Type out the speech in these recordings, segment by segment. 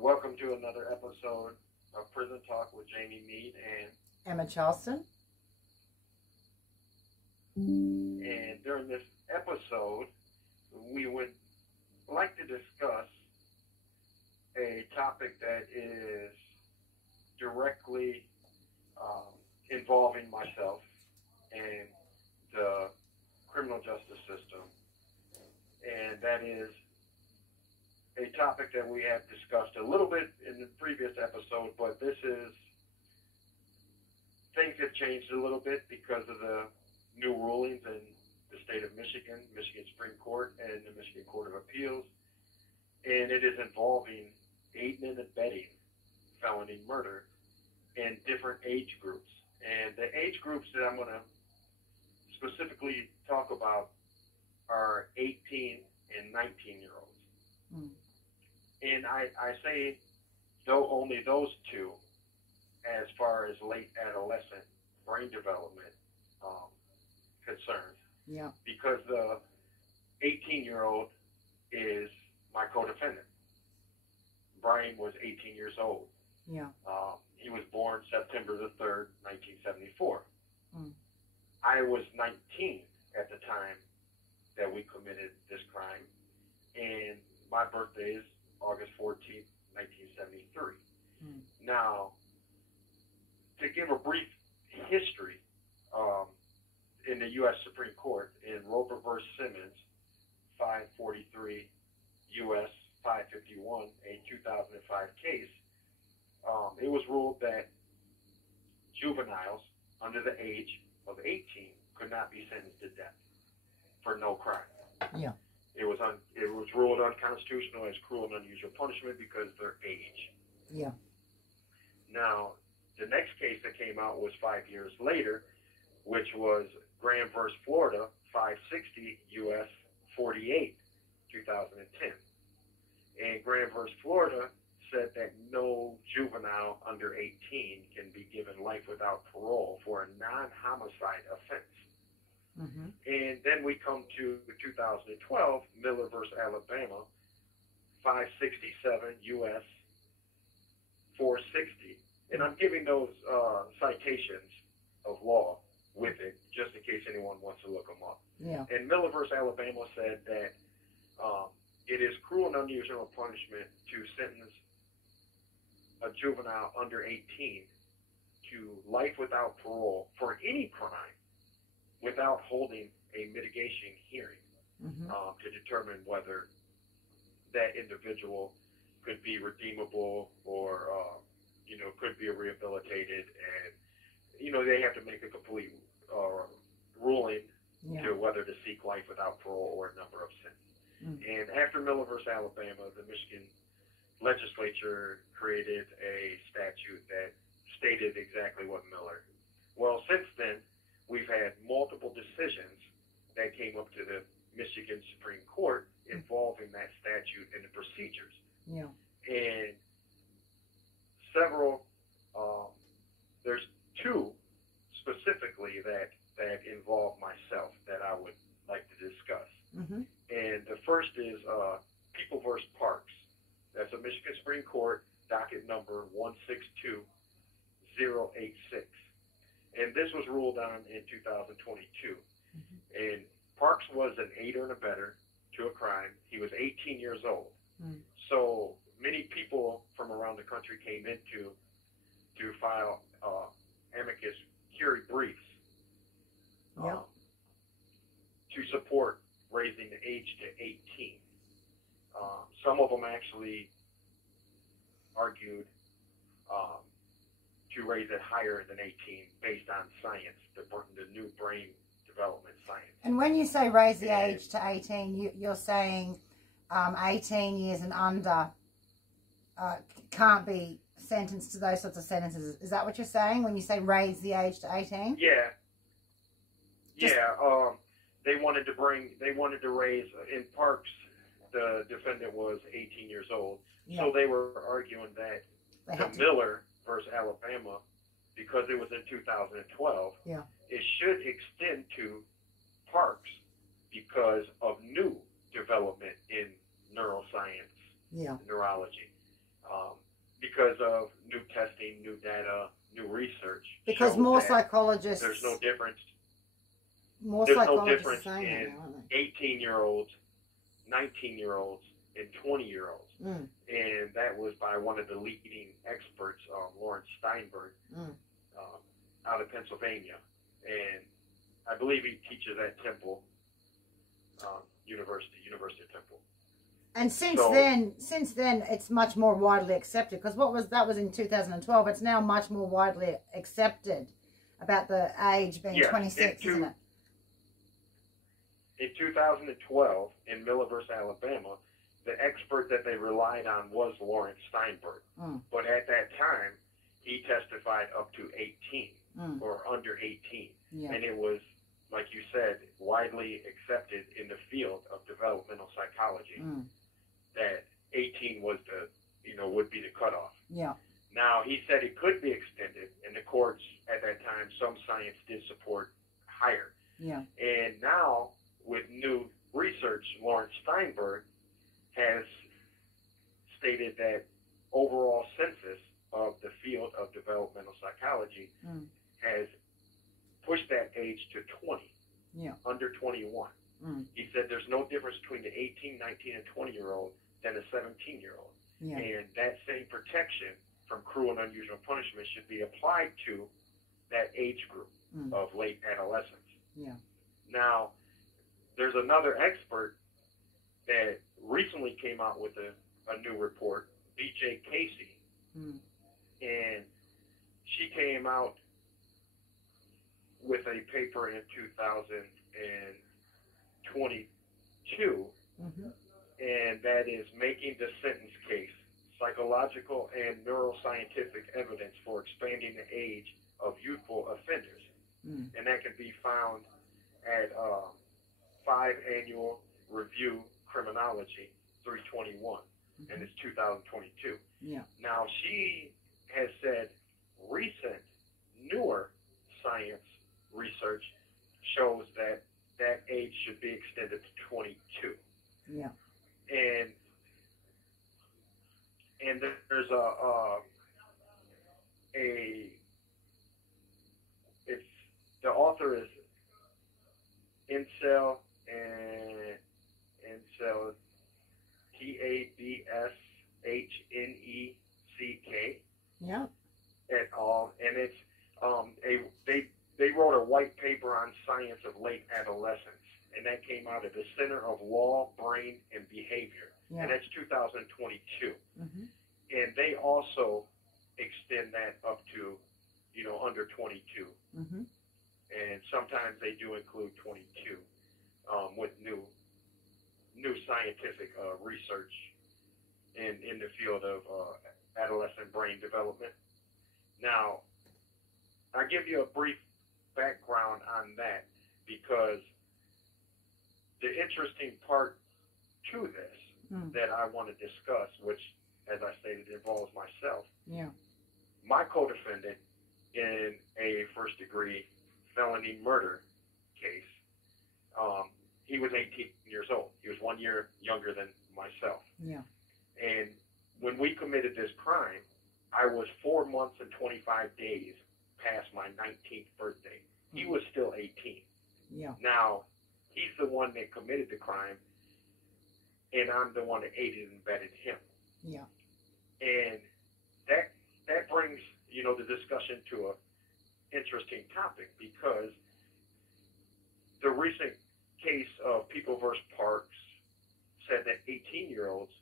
Welcome to another episode of Prison Talk with Jamie Meade and Emma Charleston. And during this episode, we would like to discuss a topic that is directly involving myself and the criminal justice system, and that is a topic that we have discussed a little bit in the previous episode, but things have changed a little bit because of the new rulings in the state of Michigan Supreme Court, and the Michigan Court of Appeals, and it is involving aiding and abetting felony murder in different age groups. And the age groups that I'm going to specifically talk about are 18 and 19-year-olds. Mm. And I say only those two as far as late adolescent brain development concerns. Yeah. Because the 18-year-old is my co-defendant. Brian was 18 years old. Yeah. He was born September the 3rd, 1974. Mm. I was 19 at the time that we committed this crime, and my birthday is August 14th, 1973. Mm. Now, to give a brief history, in the U.S. Supreme Court, in Roper v. Simmons, 543 U.S. 551, a 2005 case, it was ruled that juveniles under the age of 18 could not be sentenced to death for no crime. Yeah. It was ruled unconstitutional as cruel and unusual punishment because of their age. Yeah. Now, the next case that came out was 5 years later, which was Graham v. Florida, 560 U.S. 48, 2010. And Graham v. Florida said that no juvenile under 18 can be given life without parole for a non-homicide offense. Mm-hmm. And then we come to 2012, Miller v. Alabama, 567 U.S. 460. And I'm giving those citations of law with it, just in case anyone wants to look them up. Yeah. And Miller v. Alabama said that it is cruel and unusual punishment to sentence a juvenile under 18 to life without parole for any crime without holding a mitigation hearing. Mm-hmm. To determine whether that individual could be redeemable or, could be rehabilitated. And, they have to make a complete ruling to whether to seek life without parole or a number of sentences. Mm-hmm. And after Miller v. Alabama, the Michigan legislature created a statute that stated exactly what Miller. Well, since then, we've had multiple decisions that came up to the Michigan Supreme Court involving that statute and the procedures. Yeah. And several, there's two specifically that involve myself that I would like to discuss. Mm-hmm. And the first is People v. Parks. That's a Michigan Supreme Court docket number 162086. And this was ruled on in 2022. Mm-hmm. And Parks was an aider and abetter to a crime. He was 18 years old. Mm. So many people from around the country came in to file amicus curiae briefs to support raising the age to 18. Some of them actually argued to raise it higher than 18 based on science, the new brain development science. And when you say raise the age to 18, you're saying 18 years and under can't be sentenced to those sorts of sentences. Is that what you're saying when you say raise the age to 18? Yeah. They wanted to raise, in Parks, the defendant was 18 years old. Yeah. So they were arguing that Miller versus Alabama, because it was in 2012, it should extend to Parks because of new development in neuroscience, neurology. because of new testing, new data, new research. Because more psychologists. There's no difference. There's no difference in 18-year-olds, 19-year-olds, and 20-year-olds. And that was by one of the leading experts, Lawrence Steinberg, out of Pennsylvania. And I believe he teaches at Temple University of Temple. And since then, it's much more widely accepted. Because that was in 2012. It's now much more widely accepted about the age being 26, isn't it? In 2012, in Miller versus Alabama, the expert that they relied on was Lawrence Steinberg. But at that time, he testified up to 18 or under 18. Yeah. And it was, like you said, widely accepted in the field of developmental psychology that 18 was would be the cutoff. Yeah. Now, he said it could be extended, and the courts at that time, some science did support higher. Yeah. And now, with new research, Lawrence Steinberg has stated that overall census of the field of developmental psychology has pushed that age to 20, under 21. He said there's no difference between the 18, 19, and 20-year-old than a 17-year-old. Yeah. And that same protection from cruel and unusual punishment should be applied to that age group of late adolescence. Yeah. Now, there's another expert that recently came out with a new report, B.J. Casey, and she came out with a paper in 2022, and that is Making the Sentence Case, Psychological and Neuroscientific Evidence for Expanding the Age of Youthful Offenders. And that can be found at 5 Annual Review Criminology 321, and it's 2022. Yeah. Now, she has said recent, newer science research shows that that age should be extended to 22. Yeah. And there's it's the author is Incel Tabshnneck. Yeah. Et al. And it's they wrote a white paper on science of late adolescence, and that came out of the Center of Law, Brain, and Behavior, and that's 2022. And they also extend that up to, under 22. And sometimes they do include 22 with new scientific research in the field of adolescent brain development. Now, I'll give you a brief background on that, because the interesting part to this that I want to discuss, which, as I stated, involves myself. Yeah. My co-defendant in a first-degree felony murder case, he was 18 years old. He was 1 year younger than myself. Yeah. And when we committed this crime, I was 4 months and 25 days past my 19th birthday. He was still 18. Yeah. Now, he's the one that committed the crime, and I'm the one that aided and abetted him. Yeah. And that brings, the discussion to a interesting topic, because the recent case of People versus Parks said that 18-year-olds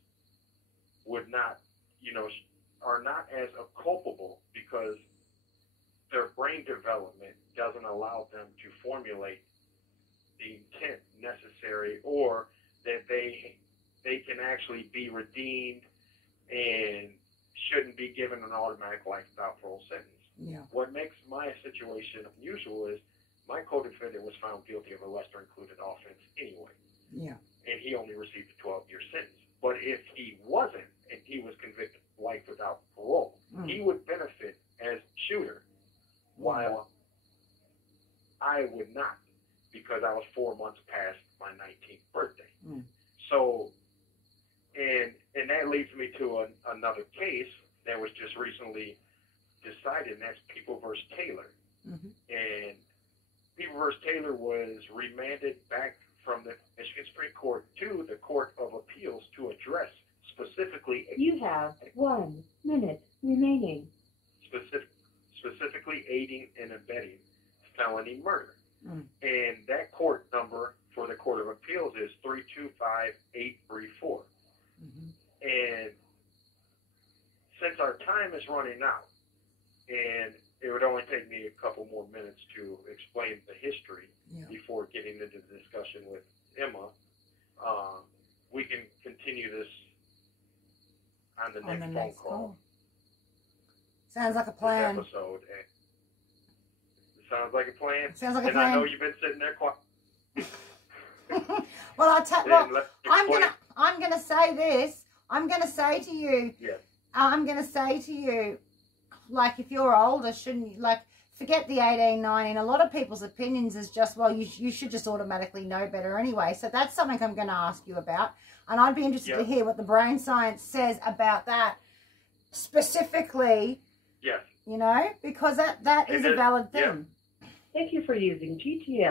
would not, are not as culpable because their brain development doesn't allow them to formulate the intent necessary, or that they can actually be redeemed and shouldn't be given an automatic life without parole sentence. Yeah. What makes my situation unusual is my co-defendant was found guilty of a lesser included offense anyway. Yeah. And he only received a 12-year sentence. But if he wasn't, and he was convicted of life without parole, he would benefit as shooter, while I would not, because I was 4 months past my 19th birthday. So, and that leads me to another case that was just recently decided, and that's People versus Taylor. Mm-hmm. And People versus Taylor was remanded back from the Michigan Supreme Court to the Court of Appeals to address specifically. You have 1 minute remaining. Specifically aiding and abetting felony murder. Mm. And that court number for the Court of Appeals is 325834. Mm-hmm. And since our time is running out, and it would only take me a couple more minutes to explain the history before getting into the discussion with Emma, we can continue this on the next phone call. Sounds like a plan. This episode. Sounds like a plan. Sounds like a and plan. I know you've been sitting there quiet. Well, I'm gonna say this. I'm gonna say to you. Yes. I'm gonna say to you, like, if you're older, shouldn't you, like, forget the 18, 19. A lot of people's opinions is just, well, you should just automatically know better anyway. So that's something I'm going to ask you about, and I'd be interested to hear what the brain science says about that specifically. Yes. You know, because that is a valid thing. Thank you for using GTL.